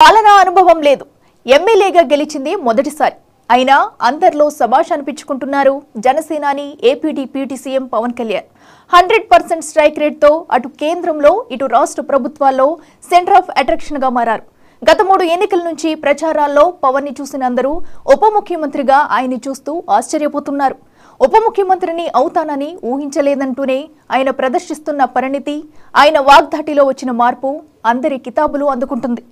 పాలనా అనుభవం లేదు. ఎమ్మెల్యేగా గెలిచింది మొదటిసారి. అయినా అందరిలో సభాష్ అనిపించుకుంటున్నారు జనసేనాని AP deputy CM Pawan Kalyan. 100% strike rate తో అటు కేంద్రంలో ఇటు రాష్ట్ర ప్రభుత్వాల్లో సెంటర్ ఆఫ్ అట్రాక్షన్ గా మారారు. గత 3 ఎన్నికల నుంచి ప్రచారాల్లో పవన్ ని చూసిన అందరూ ఉప ముఖ్యమంత్రిగా ఆయన్ని చూస్తూ ఆశ్చర్యపోతున్నారు. ఉప ముఖ్యమంత్రిని అవుతానని ఊహించలేదంటూనే ఆయన ప్రదర్శిస్తున్న పరిణితి, ఆయన వాగ్దాటిలో వచ్చిన మార్పు అందరి కితాబులు అందుకుంటుంది.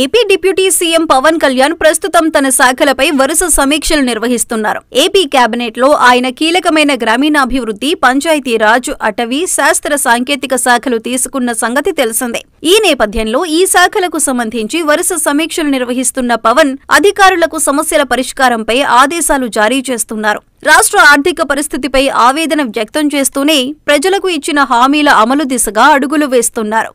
AP deputy CM Pawan Kalyan ప్రస్తుతం తన శాఖలపై వరుస సమీక్షలు నిర్వహిస్తున్నారు. ఏపీ కేబినెట్ లో ఆయన కీలకమైన గ్రామీణాభివృద్ధి, పంచాయతీరాజ్, అటవీ, శాస్త్ర సాంకేతిక శాఖలు తీసుకున్న సంగతి తెలిసిందే. ఈ నేపథ్యంలో ఈ శాఖలకు సంబంధించి వరుస సమీక్షలు నిర్వహిస్తున్న పవన్ అధికారులకు సమస్యల పరిష్కారంపై ఆదేశాలు జారీ చేస్తున్నారు. రాష్ట్ర ఆర్థిక పరిస్థితిపై ఆవేదన వ్యక్తం చేస్తూనే ప్రజలకు ఇచ్చిన హామీల అమలు దిశగా అడుగులు వేస్తున్నారు.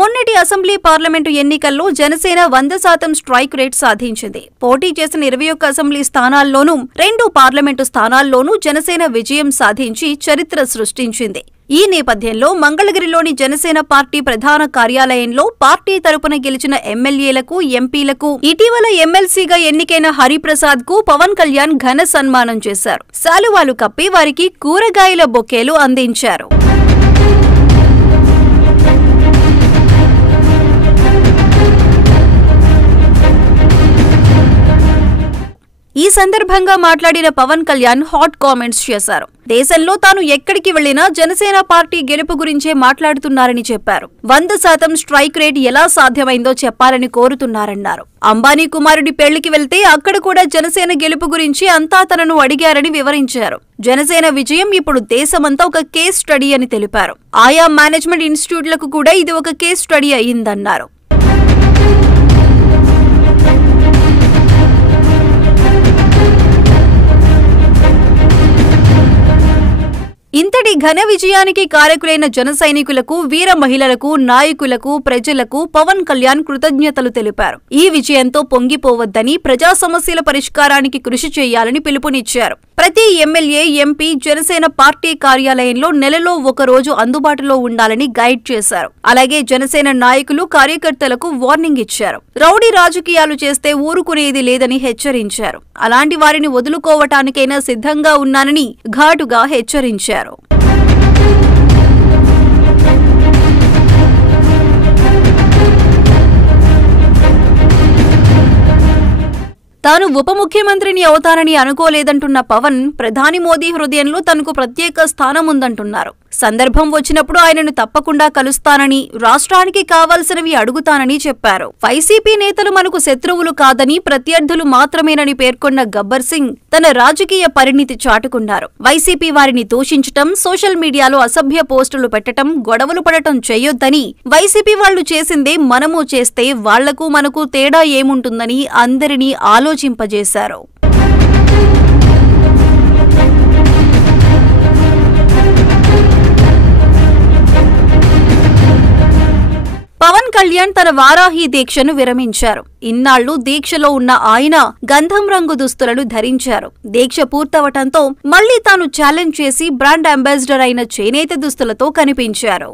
మొన్నటి అసెంబ్లీ పార్లమెంటు ఎన్నికల్లో జనసేన 100% స్ట్రైక్ రేట్ సాధించింది. పోటీ చేసిన 21 అసెంబ్లీ స్థానాల్లోనూ 2 పార్లమెంటు స్థానాల్లోనూ జనసేన విజయం సాధించి చరిత్ర సృష్టించింది. ఈ నేపథ్యంలో మంగళగిరిలోని జనసేన పార్టీ ప్రధాన కార్యాలయంలో పార్టీ తరపున గెలిచిన ఎమ్మెల్యేలకు, ఎంపీలకు, ఇటీవల ఎమ్మెల్సీగా ఎన్నికైన హరిప్రసాద్ కు పవన్ కళ్యాణ్ ఘన సన్మానం చేశారు. శాలువాలు కప్పి వారికి కూరగాయల బొకేలు అందించారు. ఈ సందర్భంగా మాట్లాడిన పవన్ కళ్యాణ్ హాట్ కామెంట్స్ చేశారు. దేశంలో తాను ఎక్కడికి వెళ్లినా జనసేన పార్టీ గెలుపు గురించే మాట్లాడుతున్నారని చెప్పారు. 100% స్ట్రైక్ రేట్ ఎలా సాధ్యమైందో చెప్పాలని కోరుతున్నారన్నారు. అంబానీ కుమారుడి పెళ్లికి వెళ్తే అక్కడ కూడా జనసేన గెలుపు గురించి అంతా తనను అడిగారని వివరించారు. జనసేన విజయం ఇప్పుడు దేశమంతా ఒక కేస్ స్టడీ అని తెలిపారు. ఆయా మేనేజ్మెంట్ ఇన్స్టిట్యూట్లకు కూడా ఇది ఒక కేస్ స్టడీ అయ్యిందన్నారు. ఇంతటి ఘన విజయానికి కారకులైన జన సైనికులకు, వీర మహిళలకు, నాయకులకు, ప్రజలకు పవన్ కళ్యాణ్ కృతజ్ఞతలు తెలిపారు. ఈ విజయంతో పొంగిపోవద్దని, ప్రజా సమస్యల పరిష్కారానికి కృషి చేయాలని పిలుపునిచ్చారు. ప్రతి ఎమ్మెల్యే, ఎంపీ జనసేన పార్టీ కార్యాలయంలో నెలలో 1 రోజు అందుబాటులో ఉండాలని గైడ్ చేశారు. అలాగే జనసేన నాయకులు, కార్యకర్తలకు వార్నింగ్ ఇచ్చారు. రౌడీ రాజకీయాలు చేస్తే ఊరుకునేది లేదని హెచ్చరించారు. అలాంటి వారిని వదులుకోవటానికైనా సిద్ధంగా ఉన్నానని ఘాటుగా హెచ్చరించారు. తాను ఉప ముఖ్యమంత్రిని అవుతానని అనుకోలేదంటున్న పవన్, ప్రధాని మోదీ హృదయంలో తనకు ప్రత్యేక స్థానం ఉందంటున్నారు. సందర్భం వచ్చినప్పుడు ఆయనను తప్పకుండా కలుస్తానని, రాష్ట్రానికి కావాల్సినవి అడుగుతానని చెప్పారు. వైసీపీ నేతలు మనకు శత్రువులు కాదని, ప్రత్యర్థులు మాత్రమేనని పేర్కొన్న గబ్బర్ సింగ్ తన రాజకీయ పరిణితి చాటుకున్నారు. వైసీపీ వారిని దూషించటం, సోషల్ మీడియాలో అసభ్య పోస్టులు పెట్టడం, గొడవలు పడటం చేయొద్దని, వైసీపీ వాళ్లు చేసిందే మనము చేస్తే వాళ్లకు మనకు తేడా ఏముంటుందని అందరినీ ఆలోచింపజేశారు. పవన్ కళ్యాణ్ తన వారాహి దీక్షను విరమించారు. ఇన్నాళ్లు దీక్షలో ఉన్న ఆయన గంధం రంగు దుస్తులను ధరించారు. దీక్ష పూర్తవటంతో మళ్లీ తాను ఛాలెంజ్ చేసి బ్రాండ్ అంబాసిడర్ అయిన చేనేత దుస్తులతో కనిపించారు.